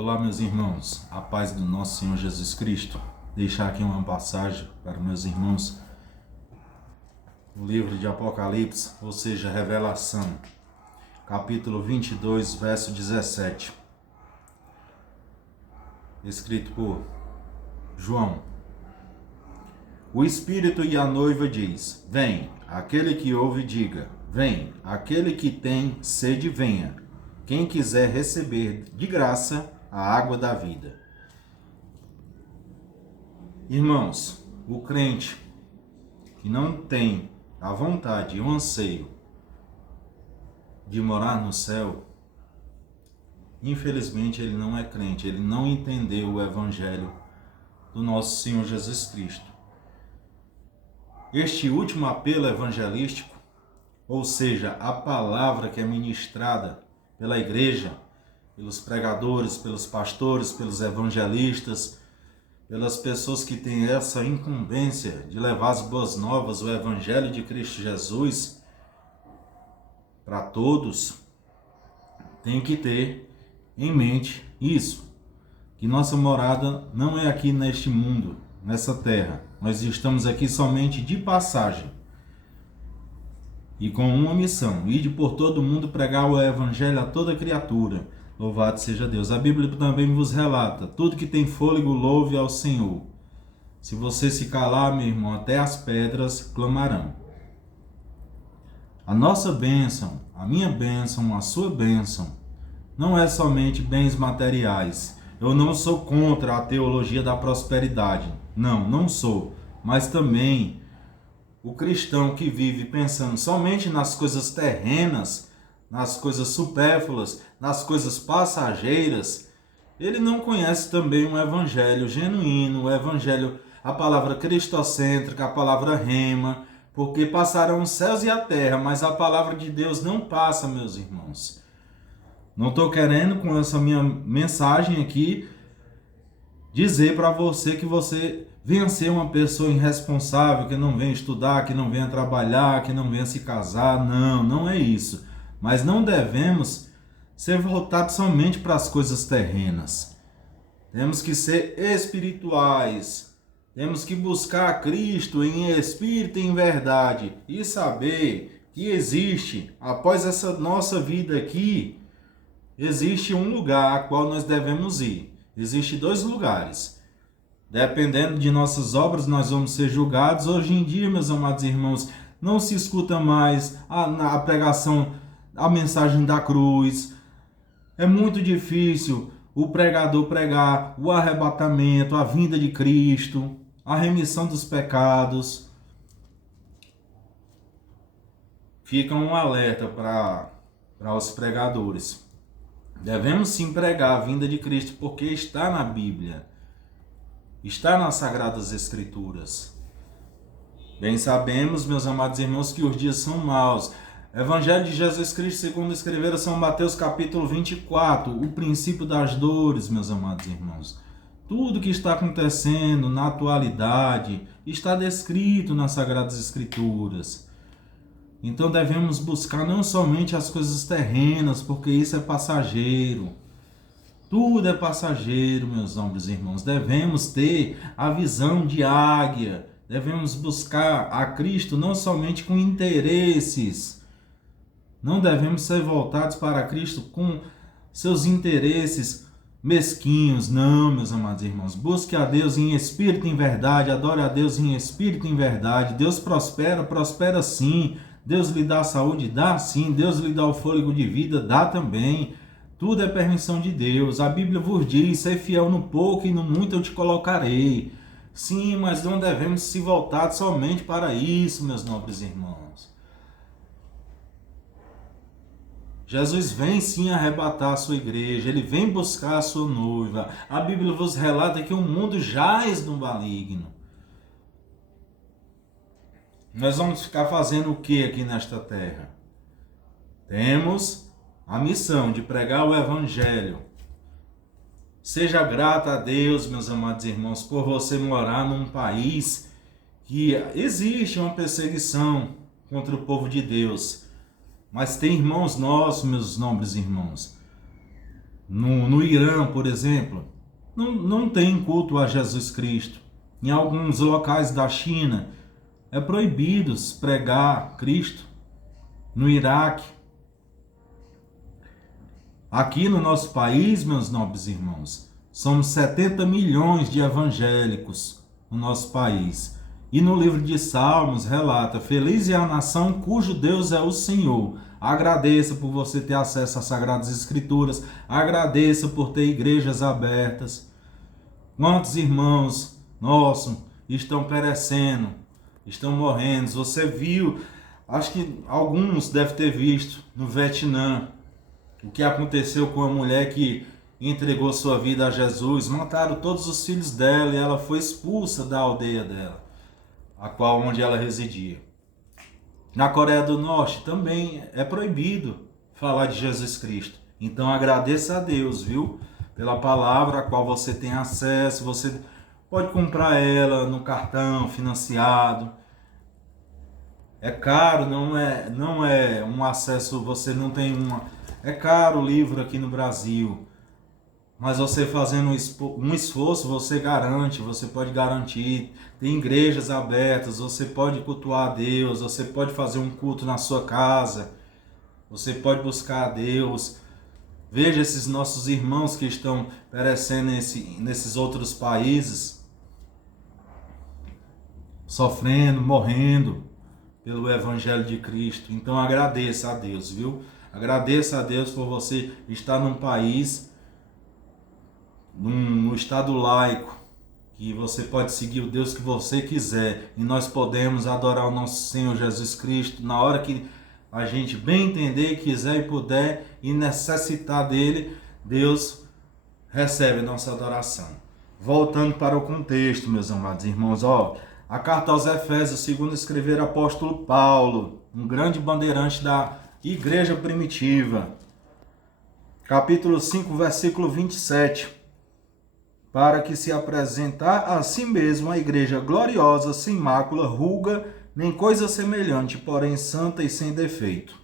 Olá, meus irmãos, a paz do nosso Senhor Jesus Cristo. Deixar aqui uma passagem para meus irmãos. O livro de Apocalipse, ou seja, Revelação, capítulo 22, verso 17. Escrito por João. O Espírito e a noiva diz: vem. Aquele que ouve, diga: vem. Aquele que tem sede, venha. Quem quiser receber de graça a água da vida. Irmãos, o crente que não tem a vontade e o anseio de morar no céu, infelizmente ele não é crente, ele não entendeu o evangelho do nosso Senhor Jesus Cristo. Este último apelo evangelístico, ou seja, a palavra que é ministrada pela igreja, pelos pregadores, pelos pastores, pelos evangelistas, pelas pessoas que têm essa incumbência de levar as boas novas, o evangelho de Cristo Jesus para todos, tem que ter em mente isso, que nossa morada não é aqui neste mundo, nessa terra. Nós estamos aqui somente de passagem e com uma missão: ide por todo mundo pregar o evangelho a toda criatura. Louvado seja Deus. A Bíblia também vos relata: tudo que tem fôlego, louve ao Senhor. Se você se calar, meu irmão, até as pedras clamarão. A nossa bênção, a minha bênção, a sua bênção, não é somente bens materiais. Eu não sou contra a teologia da prosperidade. Não sou. Mas também o cristão que vive pensando somente nas coisas terrenas, nas coisas supérfluas, nas coisas passageiras, ele não conhece também um evangelho genuíno, o evangelho, a palavra cristocêntrica, a palavra rema, porque passarão os céus e a terra, mas a palavra de Deus não passa, meus irmãos. Não estou querendo, com essa minha mensagem aqui, dizer para você que você venha ser uma pessoa irresponsável, que não venha estudar, que não venha trabalhar, que não venha se casar. Não é isso. Mas não devemos ser voltados somente para as coisas terrenas. Temos que ser espirituais. Temos que buscar Cristo em espírito e em verdade. E saber que existe, após essa nossa vida aqui, existe um lugar a qual nós devemos ir. Existem dois lugares. Dependendo de nossas obras, nós vamos ser julgados. Hoje em dia, meus amados irmãos, não se escuta mais a pregação, a mensagem da cruz. É muito difícil o pregador pregar o arrebatamento, a vinda de Cristo, a remissão dos pecados. Fica um alerta para os pregadores. Devemos sim pregar a vinda de Cristo, porque está na Bíblia, está nas Sagradas Escrituras. Bem sabemos, meus amados irmãos, que os dias são maus. Evangelho de Jesus Cristo, segundo escreveram São Mateus, capítulo 24, o princípio das dores, meus amados irmãos. Tudo que está acontecendo na atualidade está descrito nas Sagradas Escrituras. Então devemos buscar não somente as coisas terrenas, porque isso é passageiro. Tudo é passageiro, meus nobres irmãos. Devemos ter a visão de águia. Devemos buscar a Cristo não somente com interesses. Não devemos ser voltados para Cristo com seus interesses mesquinhos. Não, meus amados irmãos. Busque a Deus em espírito e em verdade. Adore a Deus em espírito e em verdade. Deus prospera sim. Deus lhe dá saúde, dá sim. Deus lhe dá o fôlego de vida, dá também. Tudo é permissão de Deus. A Bíblia vos diz: ser fiel no pouco e no muito eu te colocarei. Sim, mas não devemos se voltar somente para isso, meus nobres irmãos. Jesus vem sim arrebatar a sua igreja, ele vem buscar a sua noiva. A Bíblia vos relata que o mundo jaz no maligno. Nós vamos ficar fazendo o que aqui nesta terra? Temos a missão de pregar o evangelho. Seja grato a Deus, meus amados irmãos, por você morar num país que existe uma perseguição contra o povo de Deus. Mas tem irmãos nossos, meus nobres irmãos, No Irã, por exemplo, não tem culto a Jesus Cristo. Em alguns locais da China, é proibido pregar Cristo. No Iraque. Aqui no nosso país, meus nobres irmãos, somos 70 milhões de evangélicos no nosso país. E no livro de Salmos relata: feliz é a nação cujo Deus é o Senhor. Agradeça por você ter acesso às Sagradas Escrituras. Agradeça por ter igrejas abertas. Quantos irmãos nossos estão perecendo, estão morrendo? Você viu, acho que alguns devem ter visto no Vietnã, o que aconteceu com a mulher que entregou sua vida a Jesus. Mataram todos os filhos dela e ela foi expulsa da aldeia dela, onde ela residia. Na Coreia do Norte também é proibido falar de Jesus Cristo. Então agradeça a Deus, viu? Pela palavra a qual você tem acesso. Você pode comprar ela no cartão, financiado. É caro, não é um acesso, você não tem uma... É caro o livro aqui no Brasil. Mas você fazendo um esforço, você garante, você pode garantir. Tem igrejas abertas, você pode cultuar a Deus, você pode fazer um culto na sua casa, você pode buscar a Deus. Veja esses nossos irmãos que estão perecendo nesses outros países, sofrendo, morrendo pelo Evangelho de Cristo. Então agradeça a Deus, viu? Agradeça a Deus por você estar num país, no estado laico, que você pode seguir o Deus que você quiser, e nós podemos adorar o nosso Senhor Jesus Cristo na hora que a gente bem entender, quiser e puder, e necessitar dele. Deus recebe a nossa adoração. Voltando para o contexto, meus amados irmãos, a carta aos Efésios, segundo escrever o apóstolo Paulo, um grande bandeirante da igreja primitiva, capítulo 5, versículo 27, para que se apresentar a si mesmo a igreja gloriosa, sem mácula, ruga, nem coisa semelhante, porém santa e sem defeito.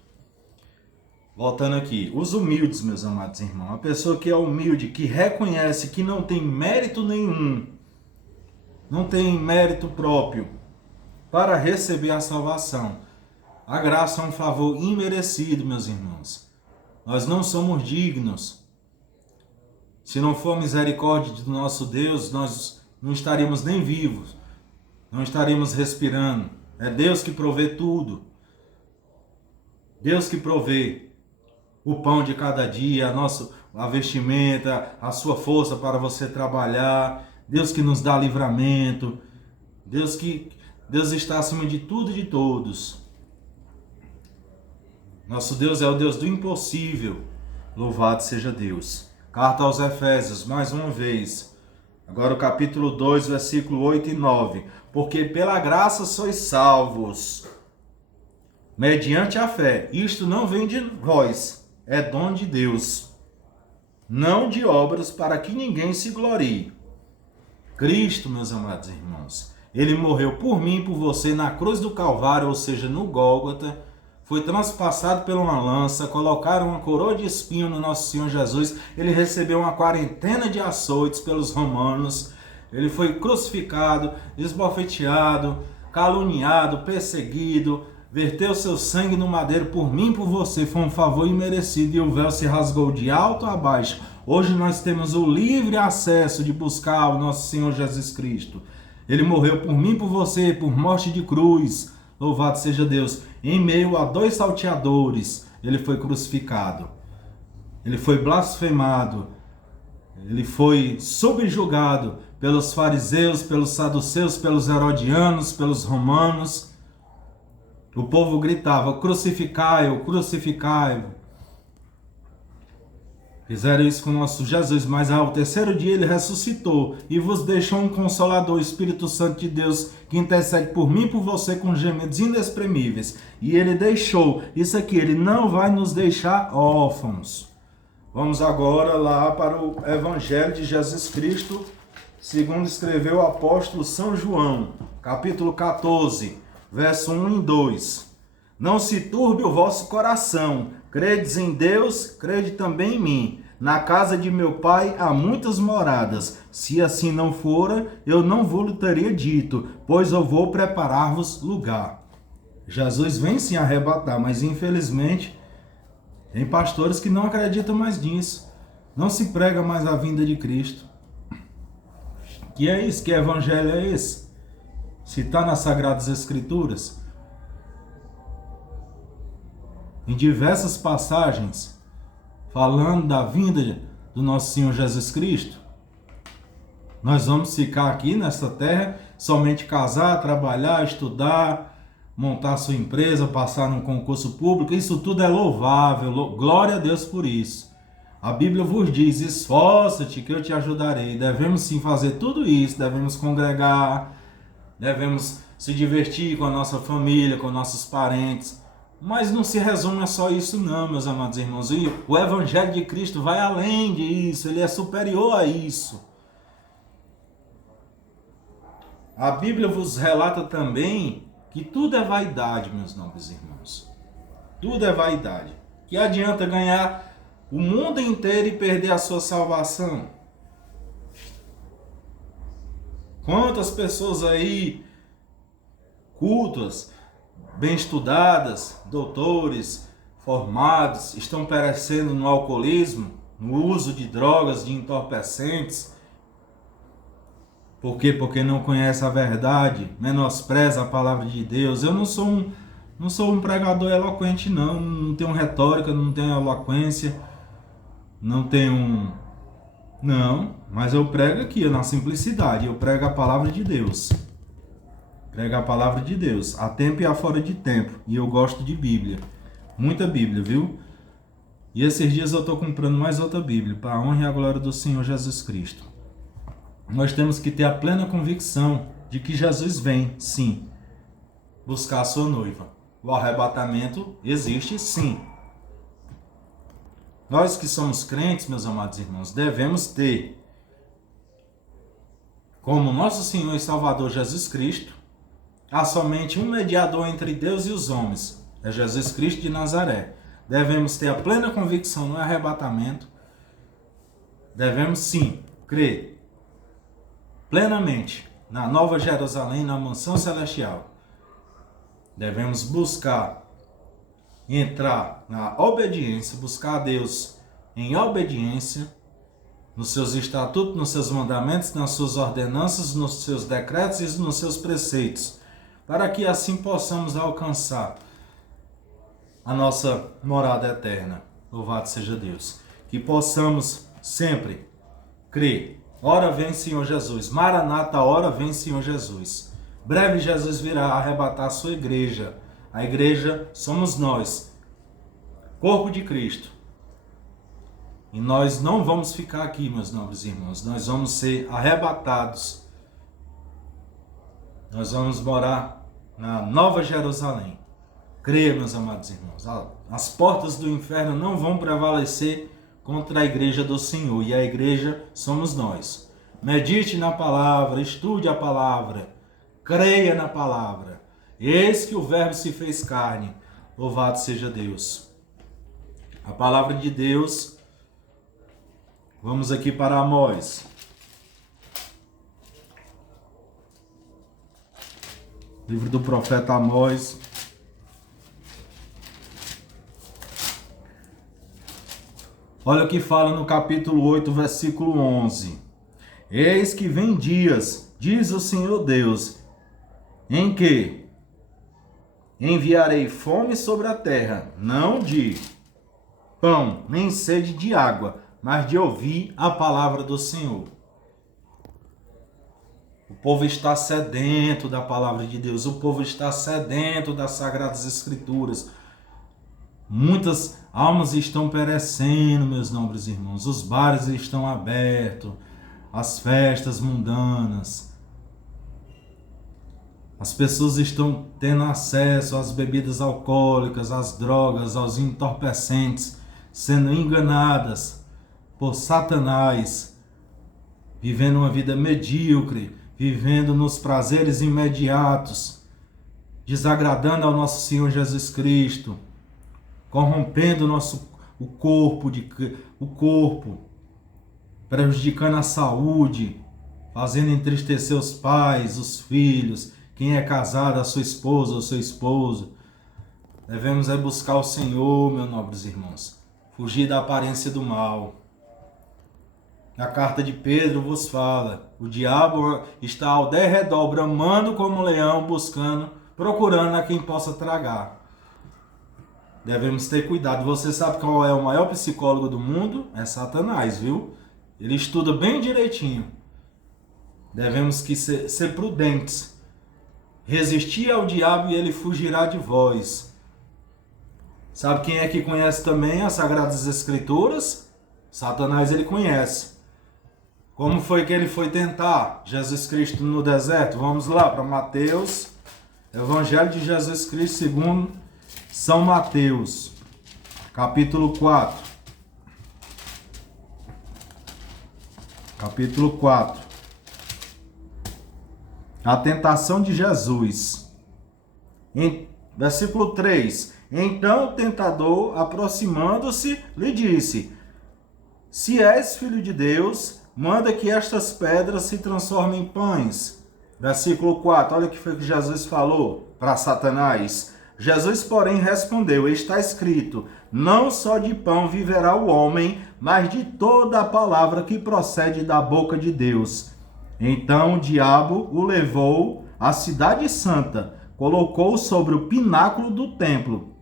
Voltando aqui, os humildes, meus amados irmãos, a pessoa que é humilde, que reconhece que não tem mérito nenhum, não tem mérito próprio para receber a salvação. A graça é um favor imerecido, meus irmãos. Nós não somos dignos. Se não for misericórdia do nosso Deus, nós não estaríamos nem vivos, não estaríamos respirando. É Deus que provê tudo. Deus que provê o pão de cada dia, a vestimenta, a sua força para você trabalhar. Deus que nos dá livramento. Deus está acima de tudo e de todos. Nosso Deus é o Deus do impossível. Louvado seja Deus. Carta aos Efésios, mais uma vez. Agora o capítulo 2, versículo 8 e 9. Porque pela graça sois salvos, mediante a fé. Isto não vem de vós, é dom de Deus. Não de obras, para que ninguém se glorie. Cristo, meus amados irmãos, ele morreu por mim e por você na cruz do Calvário, ou seja, no Gólgota. Foi transpassado por uma lança, colocaram uma coroa de espinho no nosso Senhor Jesus. Ele recebeu uma quarentena de açoites pelos romanos. Ele foi crucificado, esbofeteado, caluniado, perseguido. Verteu seu sangue no madeiro por mim e por você. Foi um favor imerecido e o véu se rasgou de alto a baixo. Hoje nós temos o livre acesso de buscar o nosso Senhor Jesus Cristo. Ele morreu por mim e por você, por morte de cruz. Louvado seja Deus. Em meio a dois salteadores, ele foi crucificado. Ele foi blasfemado. Ele foi subjugado pelos fariseus, pelos saduceus, pelos herodianos, pelos romanos. O povo gritava: crucificai-o, crucificai-o. Fizeram isso com o nosso Jesus, mas ao terceiro dia ele ressuscitou e vos deixou um Consolador, o Espírito Santo de Deus, que intercede por mim e por você com gemidos inexprimíveis. E ele deixou isso aqui, ele não vai nos deixar órfãos. Vamos agora lá para o Evangelho de Jesus Cristo, segundo escreveu o apóstolo São João, capítulo 14, verso 1 e 2. Não se turbe o vosso coração. Credes em Deus, crede também em mim. Na casa de meu pai há muitas moradas. Se assim não fora, eu não vou lhe teria dito, pois eu vou preparar-vos lugar. Jesus vem sim arrebatar, mas infelizmente tem pastores que não acreditam mais nisso. Não se prega mais a vinda de Cristo. Que é isso? Que evangelho é esse? Se está nas Sagradas Escrituras, em diversas passagens, falando da vinda do nosso Senhor Jesus Cristo, nós vamos ficar aqui nessa terra somente casar, trabalhar, estudar, montar sua empresa, passar num concurso público. Isso tudo é louvável, glória a Deus por isso. A Bíblia vos diz, esforça-te que eu te ajudarei. Devemos sim fazer tudo isso, devemos congregar, devemos se divertir com a nossa família, com nossos parentes. Mas não se resume a só isso não, meus amados irmãos. E o Evangelho de Cristo vai além disso, ele é superior a isso. A Bíblia vos relata também que tudo é vaidade, meus nobres irmãos. Tudo é vaidade. Que adianta ganhar o mundo inteiro e perder a sua salvação? Quantas pessoas aí, cultas, bem estudadas, doutores, formados, estão perecendo no alcoolismo, no uso de drogas, de entorpecentes. Por quê? Porque não conhece a verdade, menospreza a palavra de Deus. Eu não sou um pregador eloquente, não tenho retórica, não tenho eloquência, mas eu prego aqui na simplicidade, eu prego a palavra de Deus. Prego a palavra de Deus, a tempo e a fora de tempo. E eu gosto de Bíblia, muita Bíblia, viu? E esses dias eu estou comprando mais outra Bíblia, para a honra e a glória do Senhor Jesus Cristo. Nós temos que ter a plena convicção de que Jesus vem, sim, buscar a sua noiva. O arrebatamento existe, sim. Nós que somos crentes, meus amados irmãos, devemos ter como nosso Senhor e Salvador Jesus Cristo, há somente um mediador entre Deus e os homens, é Jesus Cristo de Nazaré. Devemos ter a plena convicção no arrebatamento. Devemos sim crer plenamente na Nova Jerusalém, na mansão celestial. Devemos buscar entrar na obediência, buscar a Deus em obediência, nos seus estatutos, nos seus mandamentos, nas suas ordenanças, nos seus decretos e nos seus preceitos, para que assim possamos alcançar a nossa morada eterna. Louvado seja Deus. Que possamos sempre crer. Ora vem Senhor Jesus. Maranata, ora vem Senhor Jesus. Breve Jesus virá arrebatar a sua igreja. A igreja somos nós, corpo de Cristo. E nós não vamos ficar aqui, meus nobres irmãos. Nós vamos ser arrebatados. Nós vamos morar na Nova Jerusalém. Creia, meus amados irmãos. As portas do inferno não vão prevalecer contra a igreja do Senhor. E a igreja somos nós. Medite na palavra, estude a palavra, creia na palavra. Eis que o verbo se fez carne. Louvado seja Deus. A palavra de Deus. Vamos aqui para Amós. Livro do profeta Amós. Olha o que fala no capítulo 8, versículo 11. Eis que vem dias, diz o Senhor Deus, em que enviarei fome sobre a terra, não de pão, nem sede de água, mas de ouvir a palavra do Senhor. O povo está sedento da palavra de Deus, o povo está sedento das Sagradas Escrituras. Muitas almas estão perecendo, meus nobres irmãos. Os bares estão abertos, as festas mundanas. As pessoas estão tendo acesso às bebidas alcoólicas, às drogas, aos entorpecentes, sendo enganadas por Satanás, vivendo uma vida medíocre, vivendo nos prazeres imediatos, desagradando ao nosso Senhor Jesus Cristo, corrompendo o corpo, prejudicando a saúde, fazendo entristecer os pais, os filhos, quem é casado, a sua esposa ou seu esposo. Devemos buscar o Senhor, meus nobres irmãos, fugir da aparência do mal. Na carta de Pedro vos fala, o diabo está ao derredor, bramando como um leão, procurando a quem possa tragar. Devemos ter cuidado. Você sabe qual é o maior psicólogo do mundo? É Satanás, viu? Ele estuda bem direitinho. Devemos ser prudentes. Resistir ao diabo e ele fugirá de vós. Sabe quem é que conhece também as Sagradas Escrituras? Satanás ele conhece. Como foi que ele foi tentar Jesus Cristo no deserto? Vamos lá para Mateus, Evangelho de Jesus Cristo segundo São Mateus, capítulo 4. Capítulo 4. A tentação de Jesus. Versículo 3. Então o tentador, aproximando-se, lhe disse: Se és filho de Deus, manda que estas pedras se transformem em pães. Versículo 4, olha o que foi que Jesus falou para Satanás. Jesus, porém, respondeu: Está escrito, não só de pão viverá o homem, mas de toda a palavra que procede da boca de Deus. Então o diabo o levou à cidade santa, colocou-o sobre o pináculo do templo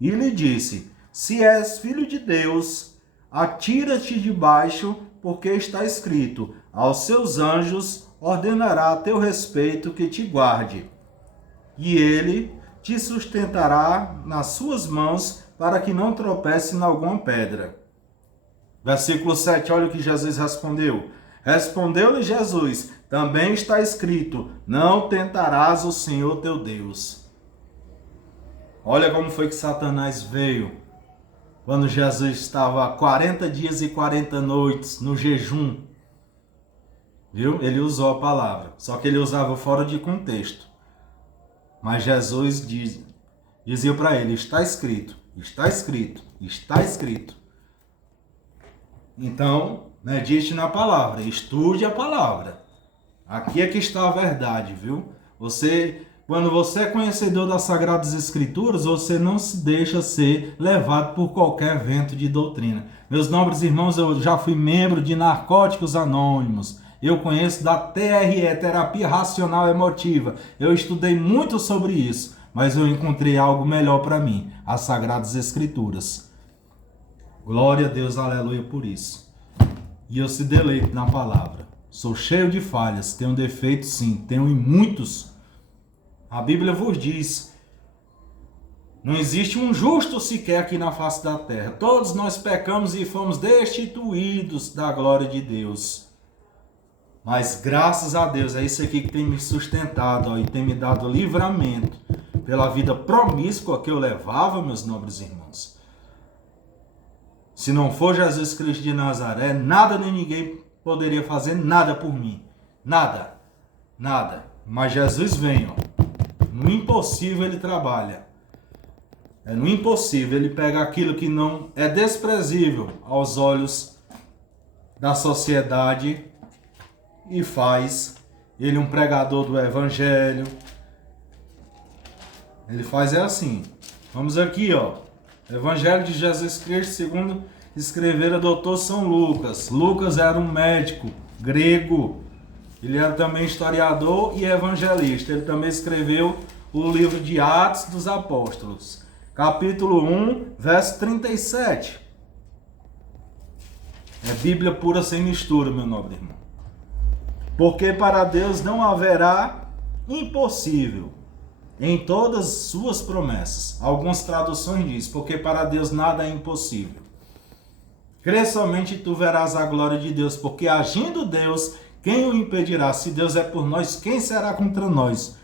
e lhe disse: Se és filho de Deus, atira-te debaixo, porque está escrito: aos seus anjos ordenará a teu respeito que te guarde, e ele te sustentará nas suas mãos, para que não tropece em alguma pedra. Versículo 7, olha o que Jesus respondeu. Respondeu-lhe Jesus: também está escrito: não tentarás o Senhor teu Deus. Olha como foi que Satanás veio quando Jesus estava 40 dias e 40 noites no jejum. Viu? Ele usou a palavra, só que ele usava fora de contexto. Mas Jesus dizia para ele: está escrito, está escrito, está escrito. Então, medite na palavra, estude a palavra. Aqui é que está a verdade, viu? Quando você é conhecedor das Sagradas Escrituras, você não se deixa ser levado por qualquer vento de doutrina. Meus nobres irmãos, eu já fui membro de Narcóticos Anônimos. Eu conheço da TRE, Terapia Racional Emotiva. Eu estudei muito sobre isso, mas eu encontrei algo melhor para mim, as Sagradas Escrituras. Glória a Deus, aleluia por isso. E eu se deleito na palavra. Sou cheio de falhas, tenho defeitos sim, tenho e muitos. A Bíblia vos diz: não existe um justo sequer aqui na face da terra. Todos nós pecamos e fomos destituídos da glória de Deus. Mas graças a Deus, é isso aqui que tem me sustentado, e tem me dado livramento pela vida promíscua que eu levava, meus nobres irmãos. Se não for Jesus Cristo de Nazaré, nada nem ninguém poderia fazer nada por mim. Nada. Nada. Mas Jesus vem, ó. No impossível ele trabalha. No impossível ele pega aquilo que não é desprezível aos olhos da sociedade e faz ele um pregador do Evangelho. Ele faz assim. Vamos aqui, ó. Evangelho de Jesus Cristo segundo escrevera Dr. São Lucas. Lucas era um médico grego. Ele era também historiador e evangelista. Ele também escreveu o livro de Atos dos Apóstolos. Capítulo 1, verso 37. É Bíblia pura sem mistura, meu nobre irmão. Porque para Deus não haverá impossível em todas suas promessas. Algumas traduções dizem: porque para Deus nada é impossível. Crê somente e tu verás a glória de Deus, porque agindo Deus, quem o impedirá? Se Deus é por nós, quem será contra nós?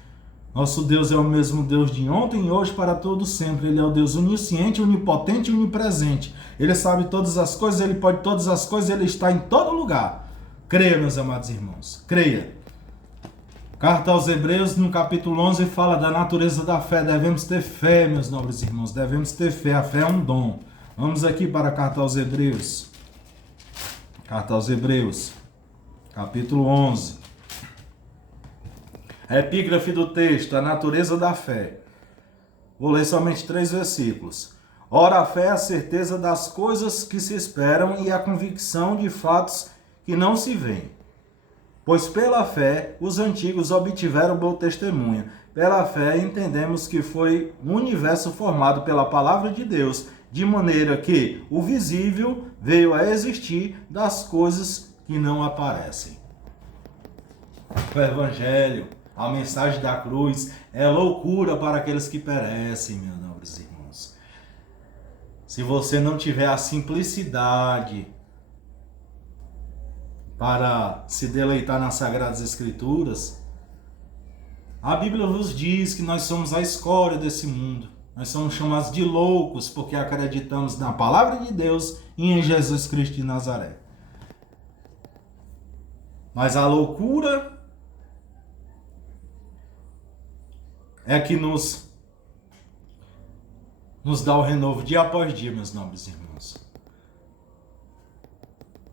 Nosso Deus é o mesmo Deus de ontem e hoje para todo sempre. Ele é o Deus onisciente, onipotente e onipresente. Ele sabe todas as coisas, ele pode todas as coisas, ele está em todo lugar. Creia, meus amados irmãos, creia. Carta aos Hebreus, no capítulo 11, fala da natureza da fé. Devemos ter fé, meus nobres irmãos, devemos ter fé. A fé é um dom. Vamos aqui para a carta aos Hebreus. Carta aos Hebreus, capítulo 11. A epígrafe do texto, a natureza da fé. Vou ler somente 3 versículos. Ora, a fé é a certeza das coisas que se esperam e a convicção de fatos que não se veem. Pois pela fé os antigos obtiveram bom testemunho. Pela fé entendemos que foi um universo formado pela palavra de Deus, de maneira que o visível veio a existir das coisas que não aparecem. O Evangelho, a mensagem da cruz, é loucura para aqueles que perecem, meus nobres irmãos. Se você não tiver a simplicidade para se deleitar nas Sagradas Escrituras, a Bíblia nos diz que nós somos a escória desse mundo. Nós somos chamados de loucos porque acreditamos na palavra de Deus e em Jesus Cristo de Nazaré. Mas a loucura é que nos dá o renovo dia após dia, meus nobres irmãos.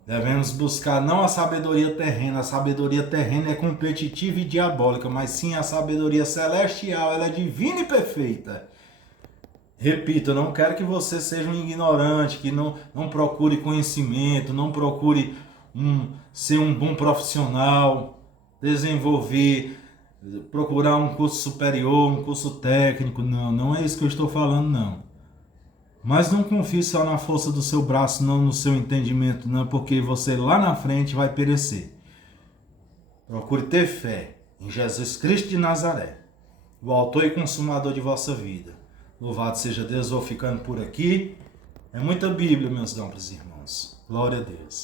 Devemos buscar não a sabedoria terrena. A sabedoria terrena é competitiva e diabólica, mas sim a sabedoria celestial. Ela é divina e perfeita. Repito, eu não quero que você seja um ignorante, que não procure conhecimento, não procure ser um bom profissional, procurar um curso superior, um curso técnico. Não é isso que eu estou falando, não. Mas não confie só na força do seu braço, não no seu entendimento, não, porque você lá na frente vai perecer. Procure ter fé em Jesus Cristo de Nazaré, o autor e consumador de vossa vida. Louvado seja Deus, vou ficando por aqui. É muita Bíblia, meus nobres irmãos. Glória a Deus.